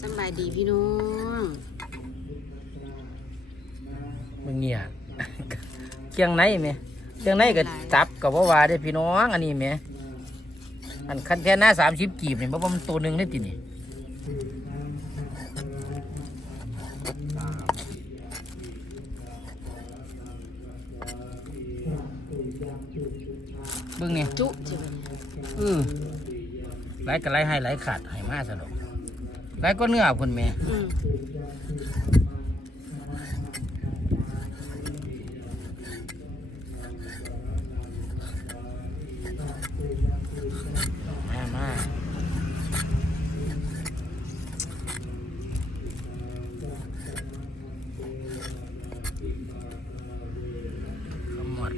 สำบายดีพี่น้องมึงเนี่ยเคียงไหนแม่เคียงไหนก็ตับกับว่าว่าได้พี่น้องอันนี้แม่อันคันแท่หน้าสามสิบกีบเนี่ยเพราะว่ามันตัวหนึ่งได้ตินี่เบิ่งเนี่ยจุจิบันอือไหลก็ไหลให้ไหลขาดให้มาสนุก ไหลก็เนื้อพุ่นแม่อืมมามาขมวด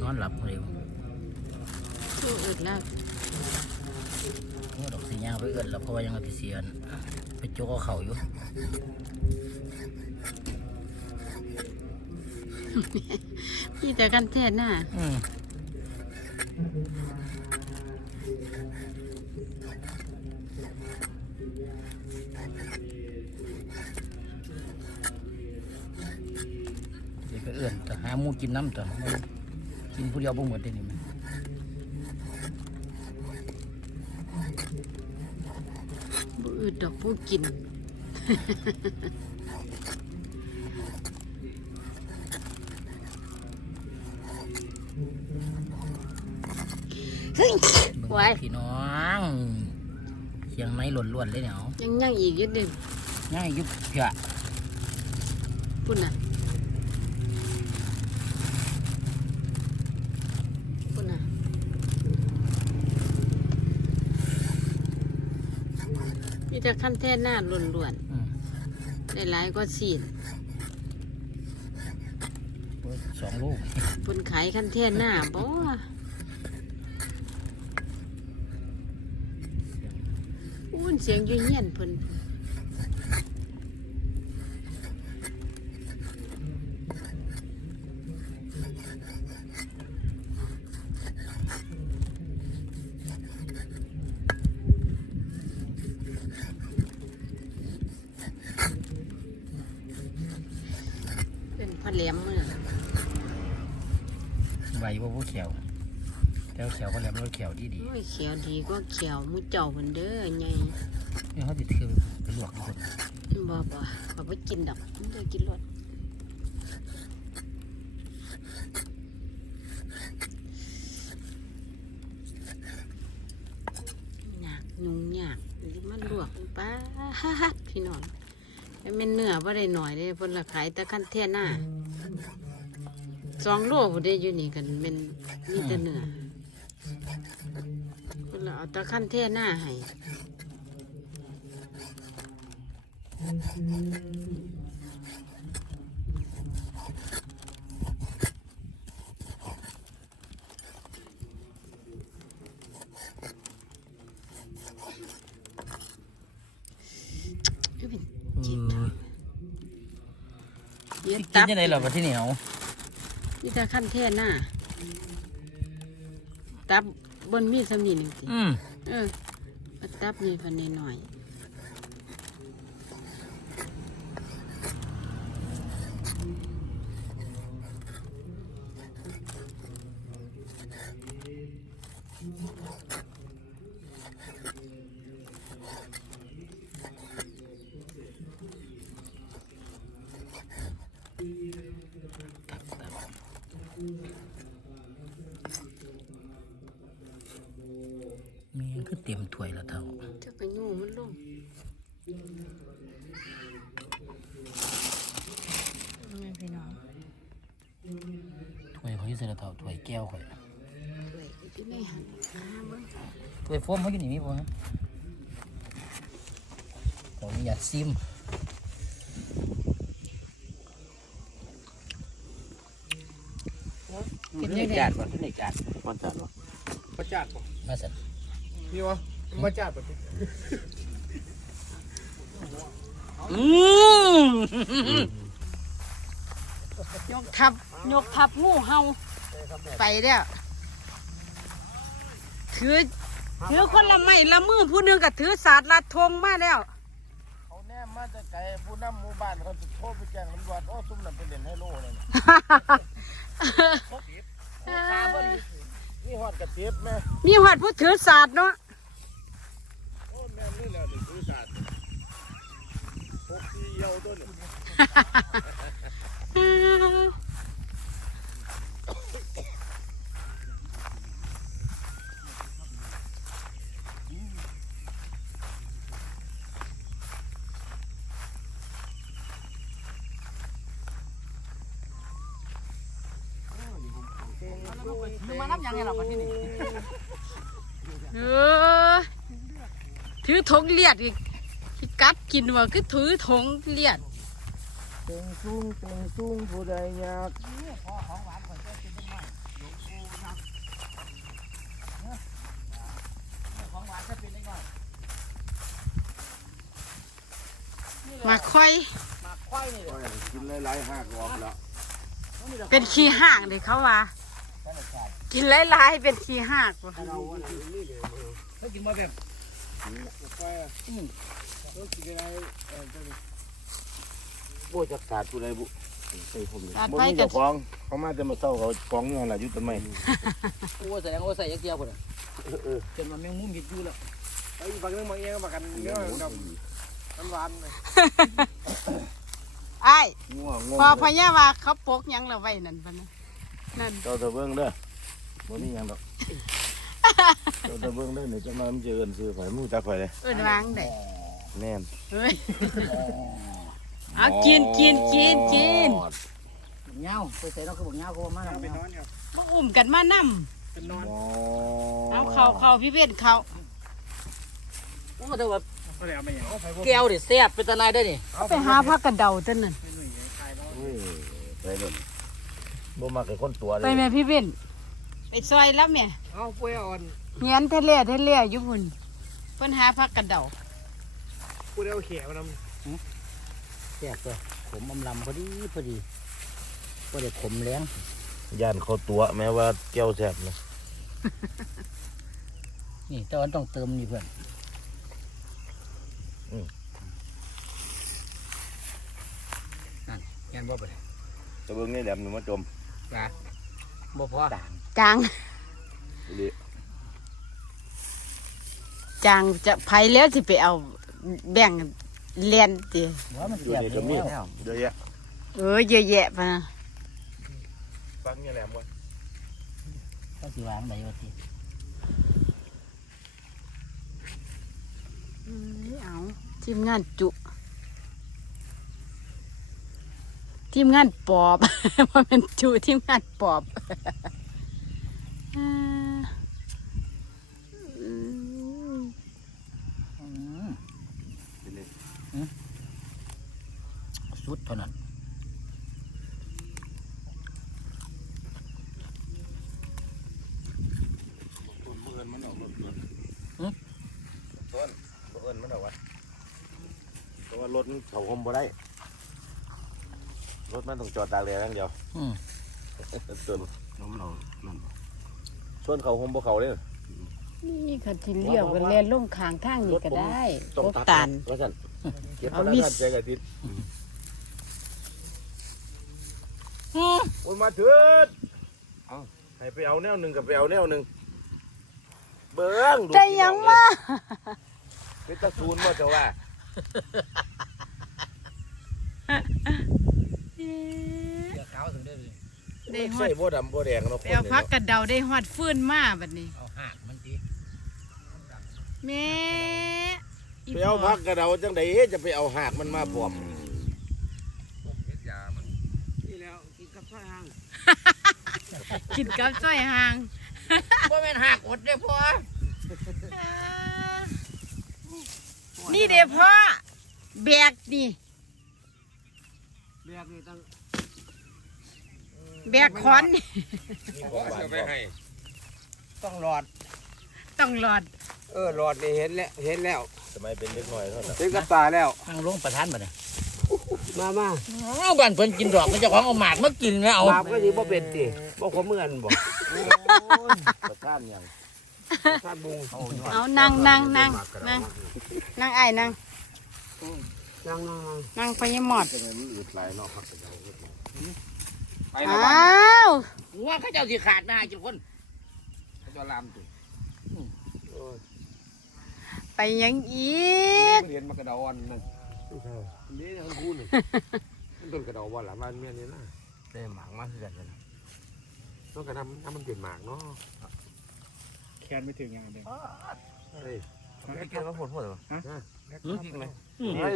นอนหลับเร็วจุอึดแล้ว นี่ดอกสีย่างไป เอินแล้วเพราะว่ายังเอาไปเสียนไปโจกเอาเขาอยู่พี่แต่กันเทศน่ะอืมเดี๋ยวไปเอื่นแต่หาหมูกินน้ำต่อกินผู้เดียวบ่หมดได้นี่แมัน บุ อึดดอกผู้กินเฮ้ยเบิ่งไว้ พี่น้องเคียงไม้หล้วนๆเลยเนี่ยเอายังยังอีกอยุดเดิมง่ายอยุบเพียพุ่นน่ะพุ่นน่ะ พี่แต่ขั้นเทศหน้าล้วนอืมๆได้หลายก็สีนเบิดสองลูกเพิ่นขายขั้นเทศหน้าบ่อุ้นเสียงอยุ่เงียนเพิ่นเป็นพระแหลมมือ ใบว่าผู้เขียวแล้วเขียวก็แหลมแล้วเขียวดีดีโอ้ยเขียวดีก็เขียวหมูเจ้าเพิ่นเด้อไงๆนี่เขาติดคือไปลวกทุกคนบ่บ่บ่ไปกินดอกมันจะกินรสยากยุ่งยากมันลวกป้าดพี่น้องแต่แม่นเนื้อบ่ได้หน่อยเด้เพิ่นละขายแต่ขั้นเทียหน้า สองโลบ่ได้อยู่นี่กันเป็นมีแต่เนื้อเพิ่นละเอาแต่ขั้นเทียหน้าให้ก็เป็นอืมเย็นกิตันบยังไงเหราที่เหนียว นี่แต่ขั้นเทศน่ะตับบนมีดสำนีหนึ่งสิอืมเออเอาตับนี่พันหน่อย มีก็ เตรียมถ้วยแล้วเท่าๆจะกระยูมันลงแม่พี่น้องถ้วยเขาอยู่ใส่ละเท่าถ้วยแก้วข่อยด้วยพี่ไม่หันหาเบิ่งถ้วยโฟมเขาอยู่นี่มีบ่ฮะเราอยากซิมเป็นเด็ยังกไงจาดก่อนเด็กจาดมันจัดวะมาจัดปะมาสั่น นี่วะมาจัดปะอืมยกทับยกทับงูเฮาไปแล้วถือถือคนละไม้ละมือผู้หนึงก็ถือศาสตร์ลัดธงมาแล้วเขามาแต่ไกลผู้นำหมู่บ้านเขาจะโทรไปแจ้งตำรวจโอ้ซุ่มนั่นเป็นเด่นให้โลเลย นะขาเพิ่นนี่ฮอดกระเทียบแม่มีหอดผู้ถือศาสตร์เนาะโอ้แม่นี่แหละนี่คือศาสตร์พกที่เยาตัวนี่ มานับยังไงหรอมาที่นี่เออถือถงเลียดอีกสิกัดกินว่าคือถือถงเลียดเต็งสูงเต็งสูงผู้ใดอยากพอของหวานก่อนจะกินได้ของหวานจะเป็นได้ง่อยมาค่อยมาควายนี่เลยกินหลายๆหักออกแล้วเป็นขี้ห่างเลยเขาว่า กินหลายๆเป็นขี้ห่างว่ะเขากินมาแบบไปอะรถกินอะไรเออตัวนี้โอ้จักขาดผู้ใดบุใส่ผมตัดบ่ไปมีกัเจ้าของเขามาจะมาเศร้าเขาของอยู่หั่นล่ะอยู่ต้นไม้โอ้แสดงว่าใส่ยักษ์เกียวคนอะจนมันแมงมุมหิดอยู่แล้วไอ้บางเรื่องบางอย่างบางกันเนื้อกับน้ำหวานเลยไอ้ายง่วงงพอพญาว่าเขาปกหยังละไว้นั่นปะนะนั่นเจ้าตะเบิ่งเด้อ บ่มีหยังดอกเจ้าตะเบิ่งเด้อนี่จังมามันจะเอิ้นซื้อไผมูจักไผเลยเอิ้นวางได้แม่นเฮ้ยเอากินกินกินกินเงาไปใส่เราคือบอกเงาเขามาแล้วไปนอนครับมาอุ้มกันมานั่มเป็นนอนอ๋อเอาเขาเขาพี่เวทเขาโอ้แต่ว่าก็เลยเอาไปอย่างเอาไปพวกแก้วดิแซ่บเป็นตาหนายได้นี่ไปหาพักกระเดาตัวนั่นเป็นหน่วยใหญ่ขายแล้วเฮ้ยไปเลยบ่มักให้คนตัวเลยไปแม่พี่เวท ไปซอยแล้วแม่เอาป่วยอ่อนเงียนทะเลทะเลอยู่พุ่นเพิ่นหาพักกระเดาป่วยเอาเขียวน้แซ่บเลยขมอมลำพอดีพอดีพอดีขมแรงย่านเขาตัวแม้ว่าแก้วแซ่บนะนี่แต่ว่าต้องเติมนี่เพื่อนนั่นแกนบ่ไปตะเบิ่งนี่แหลมนี่มาจมปลา บ่พอจางอีหลีจางจะไผแล้วสิไปเอาแบ่งเลียนติว่ามันอยู่แซ่บนี่ก็มีแล้วเยอะแยะเออเยอะแยะปะนะฟังนี่แหละมั้งก็สิวางได้ว่าสิเอ้ยเอาทีมงานจุ ทีมงานปอบว่าเป็นจุทีมงานปอบอ่าอืมอืมอืมสุดเท่านั้นต้นบ่เอิ้นมันออกรถต้นหึต้นบ่เอิ้นมันออกวะเพราะว่ารถมันเข้าหมบ่ได้ รถมันต้องจอดตากแดดอย่างเดียวอืมต้นน้ำเรานั่นส่วนเขาห่มบ่เขาเด้อนี่ค่ะที่เลี้ยวกันเล่นลงขางทางนี่ก็ได้ต้องพวกตัดตาลว่าซั่นเก็บเอาพนักมีงานดใจกะติดอืมโอ้ยมาเถิดเอาให้ไปเอาแนวหนึ่งกับไปเอาแนวหนึ่งเบิ้งดูใจยังมาเป็นตะซูนว่าจะว่า เสื้อขาวถึงได้เลยได้ฮอใส่ดบ่ดำบ่แดงเนาะไปเอาพักกระเดาได้ฮอดฟื้นมาบัดนี้เอาหากมันตีแม่อีไปเอาพ่พักกระเดาจังไดจะไปเอาหากมันมาปลอมนี่แล้วกินกับข้าวหางกินกับจ้อยหางว่าเป็นหากอดได้พอนี่เด้พ่อแบกนี่ เรียกนี่ตั้งแบกคอนนี่มีของหวานพร้อมต้องหลอด ต้องหลอดเออหลอดนี่เห็นแล้วเห็นแล้วสมัยเป็นเด็กน้อยเท่านั้นเห็นกับตาแล้วทางลงประทานมาเนี่ยมามาเอาบ้านเพิ่นกินดอกมันเจะของเอาหมากมากินไงเอาบาปก็ดีบ่เป็นติบ่ขมเหมือนบ่ประทานหยังท่านบุงเอานั่งนั่งนั่งนั่งนั่งไอ้ายนั่ง เนั่งนั่งนั่งนั่งไปยังหมอดจะไงมันอืดหลายเนาะพักกันเอาเฮ็ดไปมาอ้บ้านาวหัวเขาเจ้าสิขาดนะกินคนเขาเจ้าลามตุไปยังอีกเรียนมากระดอนนั่นนี่ทั้งคู่นี่ มันต้นกระดอว่าหล่ะบ้านเมียนี่นะได้หมางมากคือกันนะต้องกระทำถ้ามันเป็นหมากเนาะแคนไม่ถึงงานเลย เฮ้ยไม่กินมาพูดพูดหรอจริงไหมอืมไอ้